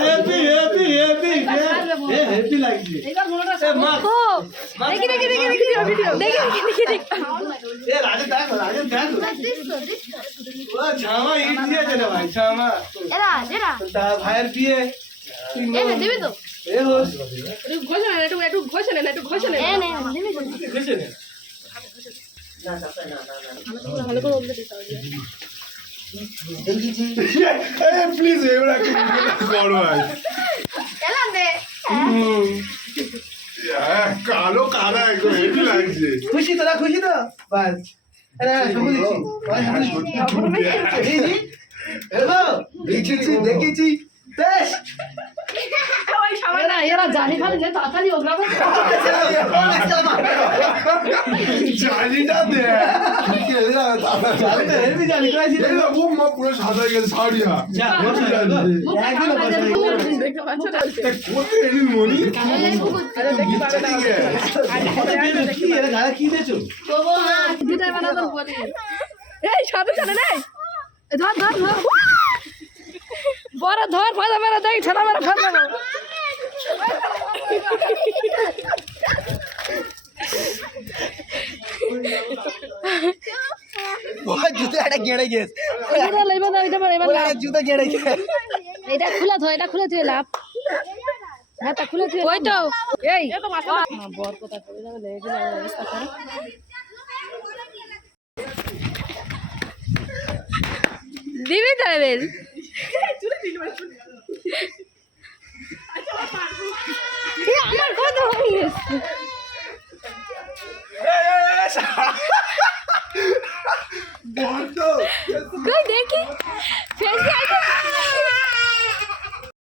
Heavy heavy heavy heavy লাগছে। দেখি দেখি দেখি দেখি ভিডিও দেখি দেখি দেখি এ রাজে দেখো রাজে দেখো ও জামা ইট দিয়েছে রে ভাই জামা এরা এরা তা ভাইয়ের বিয়ে এ না দেবে তো এ হোস একটু ঘষে নেন একটু ঘষে নেন একটু ঘষে নেন এ না দেবে তো খুশি না ভালো করে ওগুলো দিতে হবে প্লিজ এবার একটু করো ভাই এলা দে কালো কাদা একদম হেভি লাগছে খুশি তো বাস আরে সবু দিচ্ছি দেখেছি বেশ ওই সামনে এরা জানি খালি যে তাড়াতাড়ি ওগলা জালিটা দে জানি হেভি জানি কইছি এই দেখো মা পুরো সাদা হয়ে গেছে শাড়িয়া একদিন দেখতে পাচ্ছ না কোথায় এলি মনি আরে দেখতে পারে না কি এর গায়ে কি দেছো তবু না দুটা বানাবো বলি এই সাথে চলে নাই ধর ধর ধর বড় ধর মারা মারা দেখ ছেড়া মারা ফেল দেবো ওই জুতো একটা গেড়ে গেছে এটা লইবা না এটা এবার লাভ জুতো গেড়ে গেছে এটা খুলে তুই লাভ হ্যাঁ তা খুলে তুই ওই তো এই বর কথা কই যাবে লেগে অবস্থা করে দিবি তাইবেল